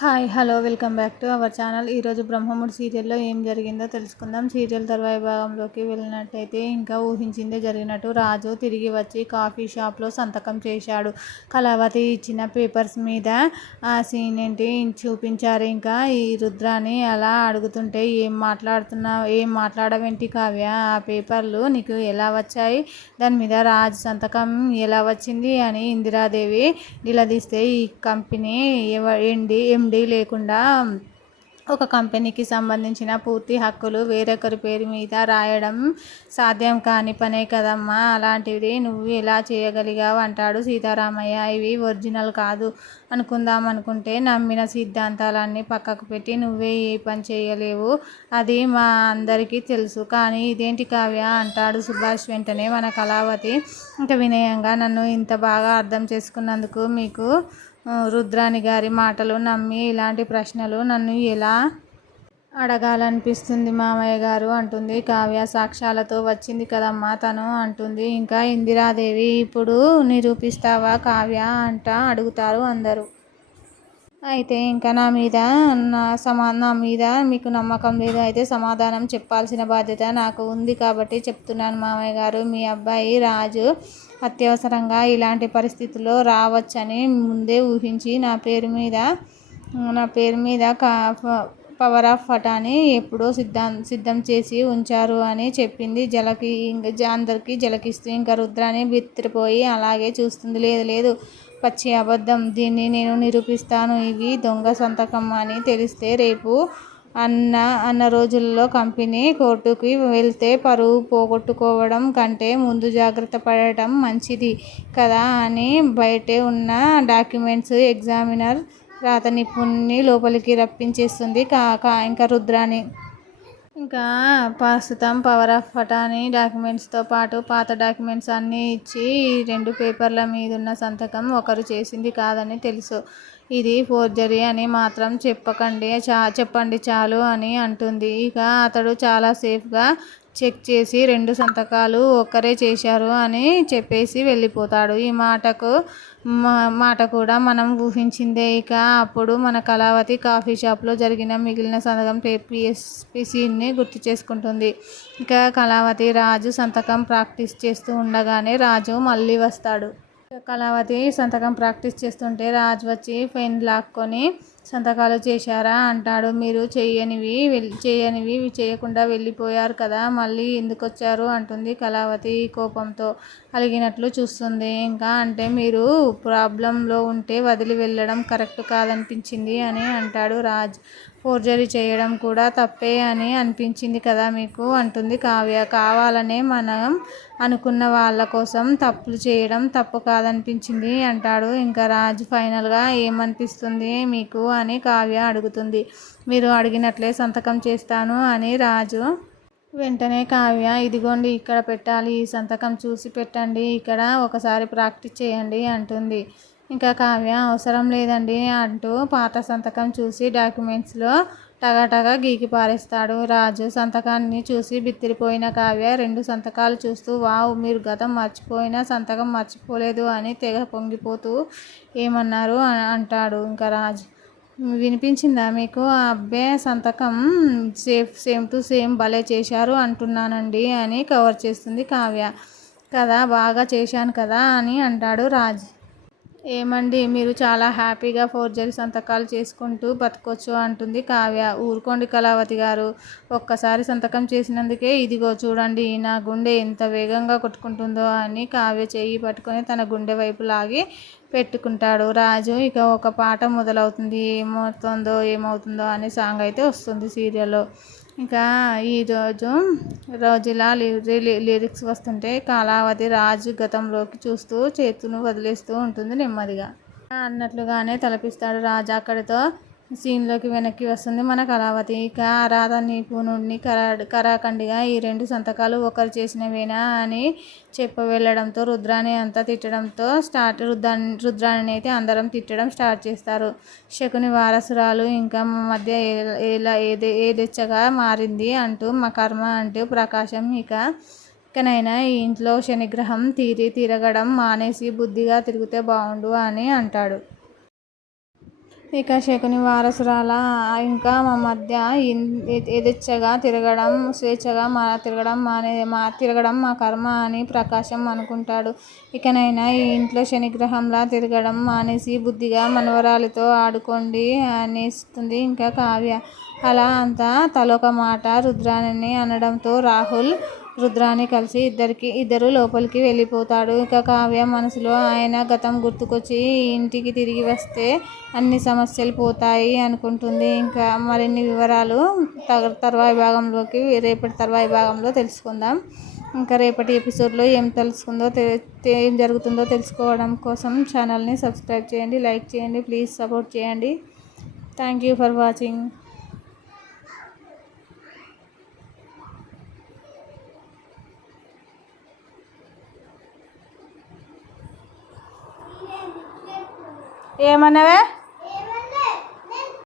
Hi hello welcome back to our channel. ఈరోజు బ్రహ్మముడి సీరియల్లో ఏం జరిగిందో తెలుసుకుందాం. సీరియల్ తర్వాయి భాగంలోకి వెళ్ళినట్టయితే ఇంకా ఊహించిందే జరిగినట్టు రాజు తిరిగి వచ్చి కాఫీ షాప్లో సంతకం చేశాడు. కళావతి ఇచ్చిన పేపర్స్ మీద ఆ సీన్ ఏంటి చూపించారు. ఇంకా ఈ రుద్రాని అలా అడుగుతుంటే ఏం మాట్లాడుతున్నావు? ఏం మాట్లాడవేంటి కావ్య? ఆ పేపర్లు నీకు ఎలా వచ్చాయి? దాని మీద రాజు సంతకం ఎలా వచ్చింది? అని ఇందిరాదేవి నిలదీస్తే ఈ కంపెనీ ఎండి ఎం ఉండి లేకుండా ఒక కంపెనీకి సంబంధించిన పూర్తి హక్కులు వేరొకరి పేరు మీద రాయడం సాధ్యం కాని పనే కదమ్మా. అలాంటిది నువ్వు ఎలా చేయగలిగావు అంటాడు సీతారామయ్య. ఇవి ఒరిజినల్ కాదు అనుకుందాం అనుకుంటే నమ్మిన సిద్ధాంతాలన్నీ పక్కకు పెట్టి నువ్వే ఏ పని చేయలేవు. అది మా అందరికీ తెలుసు. కానీ ఇదేంటి కావ్య అంటాడు సుభాష్ వెంటనే. మన కళావతి ఇంకా వినయంగా నన్ను ఇంత బాగా అర్థం చేసుకున్నందుకు మీకు రుద్రాణి గారి మాటలు నమ్మి ఇలాంటి ప్రశ్నలు నన్ను ఎలా అడగాలనిపిస్తుంది మామయ్య గారు అంటుంది. కావ్య సాక్ష్యాలతో వచ్చింది కదమ్మా తను అంటుంది. ఇంకా ఇందిరాదేవి ఇప్పుడు నిరూపిస్తావా కావ్య? అంట అడుగుతారు అందరూ. అయితే ఇంకా నా మీద నా సమా నా మీద మీకు నమ్మకం లేదు. అయితే సమాధానం చెప్పాల్సిన బాధ్యత నాకు ఉంది కాబట్టి చెప్తున్నాను మామయ్య గారు. మీ అబ్బాయి రాజు అత్యవసరంగా ఇలాంటి పరిస్థితుల్లో రావచ్చని ముందే ఊహించి నా పేరు మీద నా పేరు మీద కా పవర్ ఆఫ్ పటాని ఎప్పుడో సిద్ధం సిద్ధం చేసి ఉంచారు అని చెప్పింది. జలకి అందరికీ జలకిస్తూ ఇంకా రుద్రాని బిత్తిరిపోయి అలాగే చూస్తుంది. లేదు లేదు. పచ్చి అబద్ధం. దీన్ని నేను నిరూపిస్తాను. ఇవి దొంగ సంతకం అని తెలిస్తే రేపు అన్న అన్న రోజుల్లో కంపెనీ కోర్టుకి వెళ్తే పరువు పోగొట్టుకోవడం కంటే ముందు జాగ్రత్త పడటం మంచిది కదా అని బయటే ఉన్న డాక్యుమెంట్స్ ఎగ్జామినర్ రాత నిపుణ్ణి లోపలికి రప్పించేస్తుంది కాక ఇంకా రుద్రాని. ఇంకా ప్రస్తుతం పవర్ ఆఫ్ పటాని డాక్యుమెంట్స్తో పాటు పాత డాక్యుమెంట్స్ అన్నీ ఇచ్చి ఈ రెండు పేపర్ల మీద ఉన్న సంతకం ఒకరు చేసింది కాదని తెలుసు. ఇది ఫోర్జరీ అని మాత్రం చెప్పకండి. చా చెప్పండి చాలు అని అంటుంది. ఇక అతడు చాలా సేఫ్గా చెక్ చేసి రెండు సంతకాలు ఒక్కరే చేశారు అని చెప్పేసి వెళ్ళిపోతాడు. ఈ మాటకు మాట కూడా మనం ఊహించిందే ఇక. అప్పుడు మన కళావతి కాఫీ షాప్లో జరిగిన మిగిలిన సంతకం పిసిని గుర్తు చేసుకుంటుంది. ఇక కళావతి రాజు సంతకం ప్రాక్టీస్ చేస్తూ ఉండగానే రాజు మళ్ళీ వస్తాడు. కళావతి సంతకం ప్రాక్టీస్ చేస్తుంటే రాజు వచ్చి పెన్ లాక్కొని సంతకాలు చేశారా? అంటాడు. మీరు చేయనివి చేయనివి చేయకుండా వెళ్ళిపోయారు కదా మళ్ళీ ఎందుకు వచ్చారు అంటుంది కళావతి కోపంతో. అలిగినట్లు చూస్తుంది. ఇంకా అంటే మీరు ప్రాబ్లంలో ఉంటే వదిలి వెళ్ళడం కరెక్ట్ కాదనిపించింది అని అంటాడు రాజ్. ఫోర్జరీ చేయడం కూడా తప్పే అని అనిపించింది కదా మీకు? అంటుంది కావ్య. కావాలనే మనం అనుకున్న వాళ్ళ కోసం తప్పులు చేయడం తప్పు కాదనిపించింది అంటాడు. ఇంకా రాజు ఫైనల్గా ఏమనిపిస్తుంది మీకు అని కావ్య అడుగుతుంది. మీరు అడిగినట్లే సంతకం చేస్తాను అని రాజు వెంటనే కావ్య ఇదిగోండి ఇక్కడ పెట్టాలి ఈ సంతకం చూసి పెట్టండి ఇక్కడ ఒకసారి ప్రాక్టీస్ చేయండి అంటుంది. ఇంకా కావ్య అవసరం లేదండి అంటూ పాత సంతకం చూసి డాక్యుమెంట్స్లో టగాటగా గీకి పారేస్తాడు. రాజు సంతకాన్ని చూసి బిత్తిరిపోయిన కావ్య రెండు సంతకాలు చూస్తూ వావ్ మీరు గతం మర్చిపోయిన సంతకం మర్చిపోలేదు అని తెగ పొంగిపోతూ ఏమన్నారు అంటాడు. ఇంకా రాజు వినిపించిందా మీకు? ఆ అబ్బాయి సంతకం సేఫ్ సేమ్ టు సేమ్ భలే చేశారు అంటున్నానండి అని కవర్ చేస్తుంది కావ్య. కదా బాగా చేశాను కదా అని అంటాడు రాజ్. ఏమండి మీరు చాలా హ్యాపీగా ఫోర్జరీ సంతకాలు చేసుకుంటూ బతకొచ్చు అంటుంది కావ్య. ఊరుకోండి కళావతి గారు. ఒక్కసారి సంతకం చేసినందుకే ఇదిగో చూడండి నా గుండె ఎంత వేగంగా కొట్టుకుంటుందో అని కావ్య చేయి పట్టుకొని తన గుండె వైపు లాగి పెట్టుకుంటాడు. రాజు ఇక ఒక పాట మొదలవుతుంది. ఏమవుతుందో ఏమవుతుందో అనే సాంగ్ అయితే వస్తుంది సీరియల్లో. ఇంకా ఈరోజు రోజులా లిరిక్స్ వస్తుంటే కాలావధి రాజు గతంలోకి చూస్తూ చేతును వదిలేస్తూ ఉంటుంది నెమ్మదిగా. అన్నట్లుగానే తలపిస్తాడు రాజు అక్కడితో. సీన్లోకి వెనక్కి వస్తుంది. మన కళావతి ఇక అరాధ నిపుణుడిని కరా కరాఖండిగా ఈ రెండు సంతకాలు ఒకరు చేసినవేనా అని చెప్ప వెళ్ళడంతో రుద్రాని అంతా తిట్టడంతో స్టార్ట్ రుద్రా రుద్రాణిని అయితే అందరం తిట్టడం స్టార్ట్ చేస్తారు. శకుని వారసురాలు ఇంకా మధ్య ఎలా ఏదే ఏదెచ్చగా మారింది అంటూ మా కర్మ అంటూ ప్రకాశం ఇక ఇకనైనా ఈ ఇంట్లో శనిగ్రహం తీరి తిరగడం మానేసి బుద్ధిగా తిరిగితే బాగుండు అని అంటాడు. ఇక శకుని వారసురాల. ఇంకా మా మధ్య ఇన్- యథేచ్ఛగా తిరగడం స్వేచ్ఛగా మా తిరగడం మానే మా తిరగడం మా కర్మ అని ప్రకాశం అనుకుంటాడు. ఇకనైనా ఈ ఇంట్లో శనిగ్రహంలా తిరగడం మానేసి బుద్ధిగా మనవరాలతో ఆడుకోండి అనేస్తుంది ఇంకా కావ్య. అలా అంతా తలొక మాట రుద్రాణిని అనడంతో రాహుల్ రుద్రాన్ని కలిసి ఇద్దరికి ఇద్దరు లోపలికి వెళ్ళిపోతాడు. ఇక కావ్య మనసులో ఆయన గతం గుర్తుకొచ్చి ఇంటికి తిరిగి వస్తే అన్ని సమస్యలు పోతాయి అనుకుంటుంది. ఇంకా మరిన్ని వివరాలు తర్వాయి భాగంలోకి రేపటి తర్వాయి భాగంలో తెలుసుకుందాం. ఇంకా రేపటి ఎపిసోడ్లో ఏం తెలుసుకుందో తె- ఏం జరుగుతుందో తెలుసుకోవడం కోసం ఛానల్ని సబ్స్క్రైబ్ చేయండి లైక్ చేయండి ప్లీజ్ సపోర్ట్ చేయండి. Thank you for watching. ఏమన్నావే?